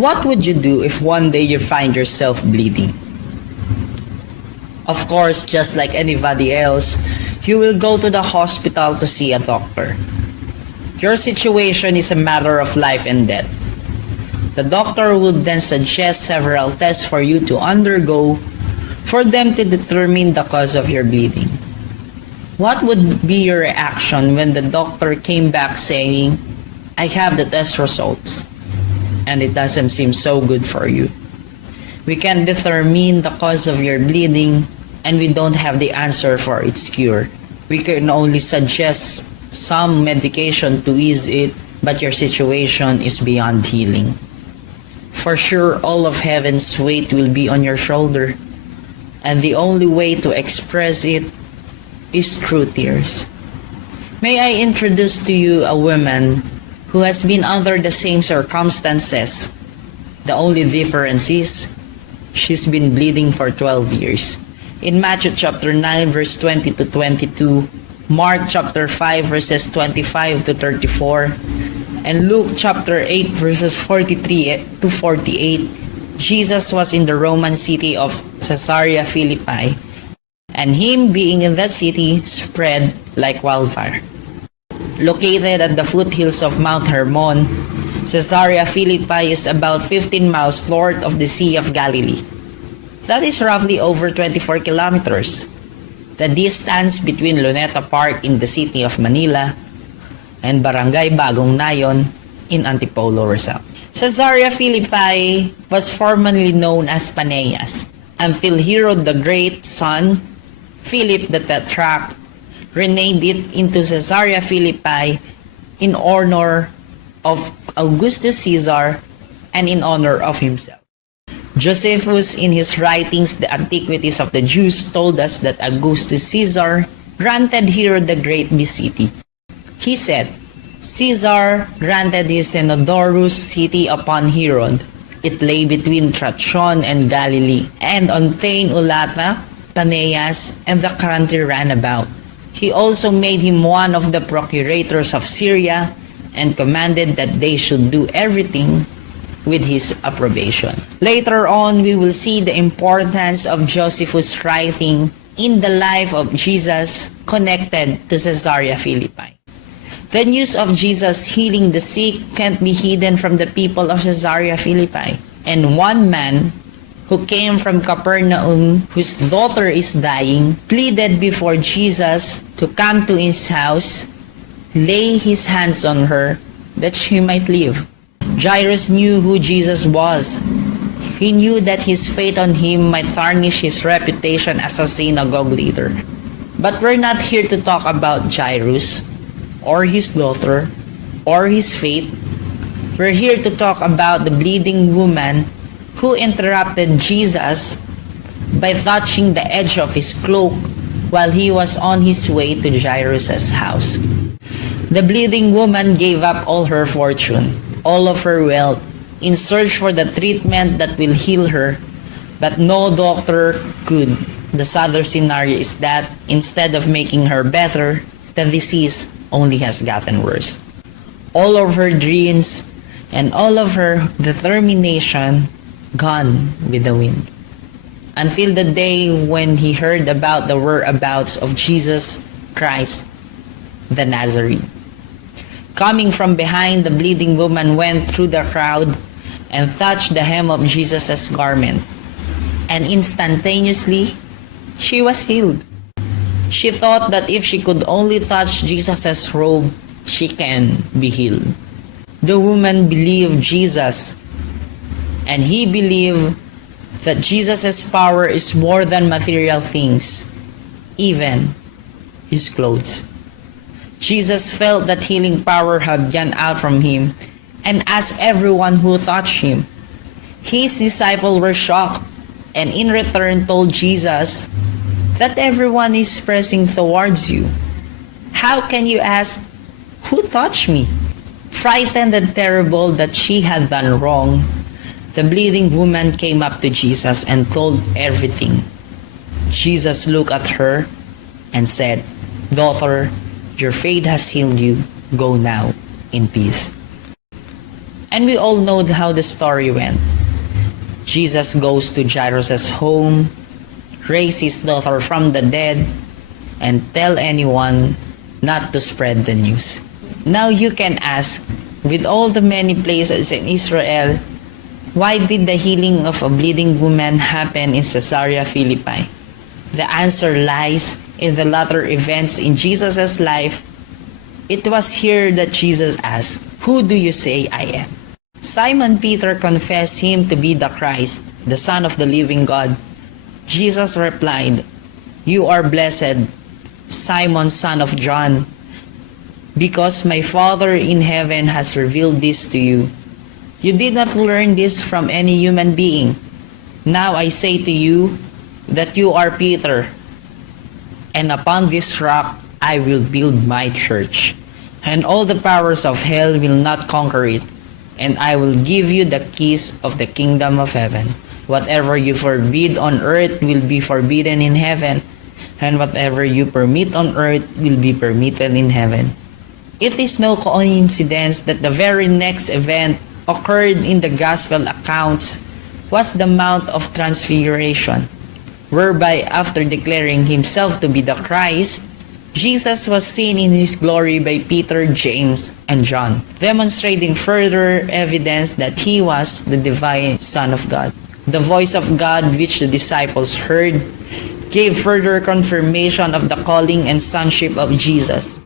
What would you do if one day you find yourself bleeding? Of course, just like anybody else, you will go to the hospital to see a doctor. Your situation is a matter of life and death. The doctor would then suggest several tests for you to undergo for them to determine the cause of your bleeding. What would be your reaction when the doctor came back saying, "I have the test results," and it doesn't seem so good for you? We can determine the cause of your bleeding, and we don't have the answer for its cure. We can only suggest some medication to ease it, but your situation is beyond healing. For sure, all of heaven's weight will be on your shoulder, and the only way to express it is through tears. May I introduce to you a woman who has been under the same circumstances. The only difference is she's been bleeding for 12 years. In Matthew chapter 9 verse 20 to 22, Mark chapter 5 verses 25 to 34, and Luke chapter 8 verses 43 to 48, Jesus was in the Roman city of Caesarea Philippi, and him being in that city spread like wildfire. Located at the foothills of Mount Hermon, Caesarea Philippi is about 15 miles north of the Sea of Galilee. That is roughly over 24 kilometers, the distance between Luneta Park in the city of Manila and Barangay Bagong Nayon in Antipolo, Rizal. Caesarea Philippi was formerly known as Paneas until Herod the Great's son, Philip the Tetrarch, renamed it into Caesarea Philippi in honor of Augustus Caesar and in honor of himself. Josephus, in his writings, The Antiquities of the Jews, told us that Augustus Caesar granted Herod the Great this city. He said, "Caesar granted his Cenodorus city upon Herod. It lay between Trachon and Galilee, and on Tain Ulata, Paneas, and the country ran about. He also made him one of the procurators of Syria, and commanded that they should do everything with his approbation." Later on, we will see the importance of Josephus' writing in the life of Jesus connected to Caesarea Philippi. The news of Jesus healing the sick can't be hidden from the people of Caesarea Philippi. And one man who came from Capernaum, whose daughter is dying, pleaded before Jesus to come to his house, lay his hands on her, that she might live. Jairus knew who Jesus was. He knew that his faith on him might tarnish his reputation as a synagogue leader. But we're not here to talk about Jairus, or his daughter, or his faith. We're here to talk about the bleeding woman who interrupted Jesus by touching the edge of his cloak while he was on his way to Jairus' house. The bleeding woman gave up all her fortune, all of her wealth, in search for the treatment that will heal her, but no doctor could. The sadder scenario is that instead of making her better, the disease only has gotten worse. All of her dreams and all of her determination gone with the wind. Until the day when he heard about the whereabouts of Jesus Christ, the Nazarene. Coming from behind, the bleeding woman went through the crowd and touched the hem of Jesus' garment. And instantaneously, she was healed. She thought that if she could only touch Jesus' robe, she can be healed. The woman believed Jesus, and he believed that Jesus' power is more than material things, even his clothes. Jesus felt that healing power had gone out from him and asked everyone who touched him. His disciples were shocked and in return told Jesus that everyone is pressing towards you. How can you ask, "Who touched me?" Frightened and terrible that she had done wrong, the bleeding woman came up to Jesus and told everything. Jesus looked at her and said, "Daughter, your faith has healed you. Go now in peace." And we all know how the story went. Jesus goes to Jairus' home, raise his daughter from the dead, and tell anyone not to spread the news. Now you can ask, with all the many places in Israel, why did the healing of a bleeding woman happen in Caesarea Philippi? The answer lies in the latter events in Jesus' life. It was here that Jesus asked, "Who do you say I am?" Simon Peter confessed him to be the Christ, the Son of the living God. Jesus replied, "You are blessed, Simon, son of John, because my Father in heaven has revealed this to you. You did not learn this from any human being. Now I say to you that you are Peter, and upon this rock I will build my church, and all the powers of hell will not conquer it, and I will give you the keys of the kingdom of heaven. Whatever you forbid on earth will be forbidden in heaven, and whatever you permit on earth will be permitted in heaven." It is no coincidence that the very next event occurred in the gospel accounts was the Mount of Transfiguration, whereby after declaring himself to be the Christ, Jesus was seen in his glory by Peter, James, and John, demonstrating further evidence that he was the divine Son of God. The voice of God which the disciples heard gave further confirmation of the calling and sonship of Jesus.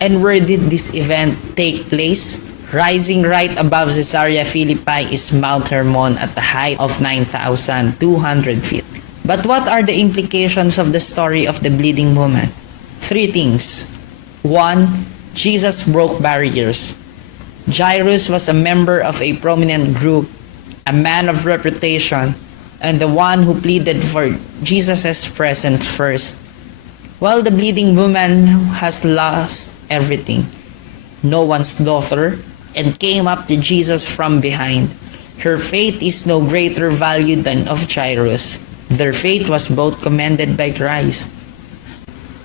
And where did this event take place? Rising right above Caesarea Philippi is Mount Hermon at the height of 9,200 feet. But what are the implications of the story of the bleeding woman? 3 things. 1. Jesus broke barriers. Jairus was a member of a prominent group, a man of reputation, and the one who pleaded for Jesus' presence first. While the bleeding woman has lost everything, no one's daughter, and came up to Jesus from behind, her faith is no greater value than of Jairus. Their faith was both commended by Christ.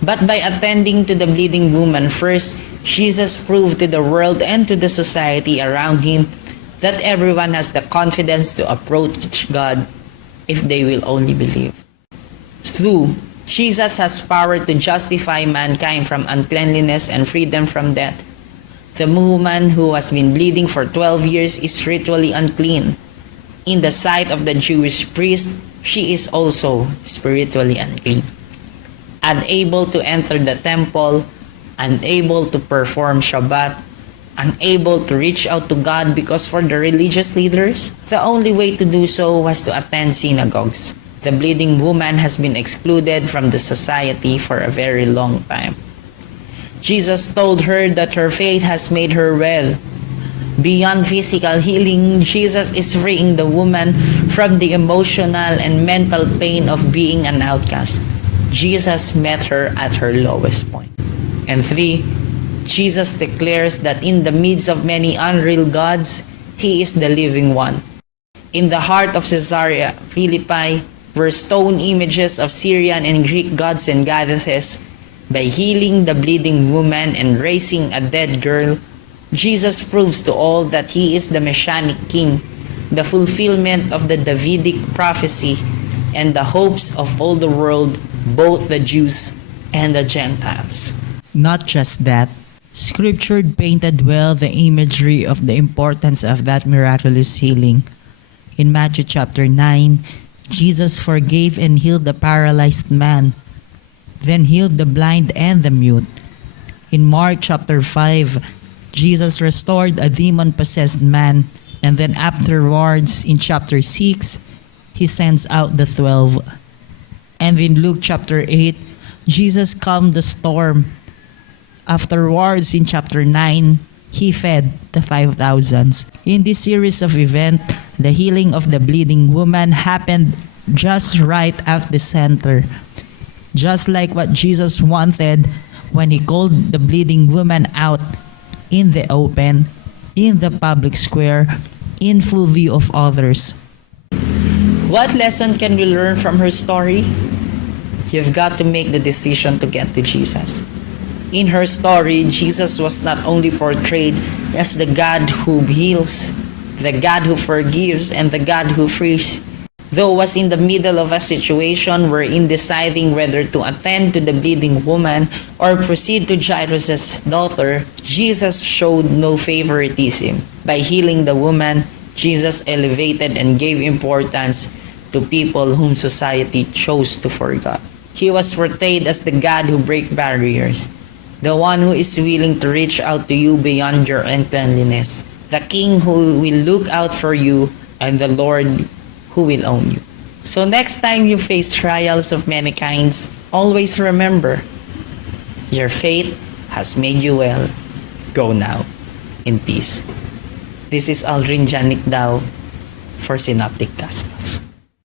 But by attending to the bleeding woman first, Jesus proved to the world and to the society around him that everyone has the confidence to approach God if they will only believe. 2. Jesus has power to justify mankind from uncleanliness and freedom from death. The woman who has been bleeding for 12 years is ritually unclean. In the sight of the Jewish priest, she is also spiritually unclean. Unable to enter the temple, unable to perform Shabbat, unable to reach out to God because for the religious leaders, the only way to do so was to attend synagogues. The bleeding woman has been excluded from the society for a very long time. Jesus told her that her faith has made her well. Beyond physical healing, Jesus is freeing the woman from the emotional and mental pain of being an outcast. Jesus met her at her lowest point. And 3, Jesus declares that in the midst of many unreal gods, He is the living one. In the heart of Caesarea Philippi were stone images of Syrian and Greek gods and goddesses. By healing the bleeding woman and raising a dead girl, Jesus proves to all that He is the Messianic King, the fulfillment of the Davidic prophecy, and the hopes of all the world, both the Jews and the Gentiles. Not just that, Scripture painted well the imagery of the importance of that miraculous healing. In Matthew chapter 9, Jesus forgave and healed the paralyzed man, then healed the blind and the mute. In Mark chapter 5, Jesus restored a demon-possessed man, and then afterwards, in chapter 6, He sends out the 12. And in Luke chapter 8, Jesus calmed the storm. Afterwards, in chapter 9, He fed the 5,000. In this series of events, the healing of the bleeding woman happened just right at the center. Just like what Jesus wanted when He called the bleeding woman out in the open, in the public square, in full view of others. What lesson can we learn from her story? You've got to make the decision to get to Jesus. In her story, Jesus was not only portrayed as the God who heals, the God who forgives, and the God who frees. Though was in the middle of a situation wherein deciding whether to attend to the bleeding woman or proceed to Jairus' daughter, Jesus showed no favoritism. By healing the woman, Jesus elevated and gave importance to people whom society chose to forget. He was portrayed as the God who breaks barriers, the one who is willing to reach out to you beyond your uncleanliness, the King who will look out for you, and the Lord who will own you. So next time you face trials of many kinds, always remember, your faith has made you well. Go now in peace. This is Aldrin Janik Dao for Synoptic Gospels.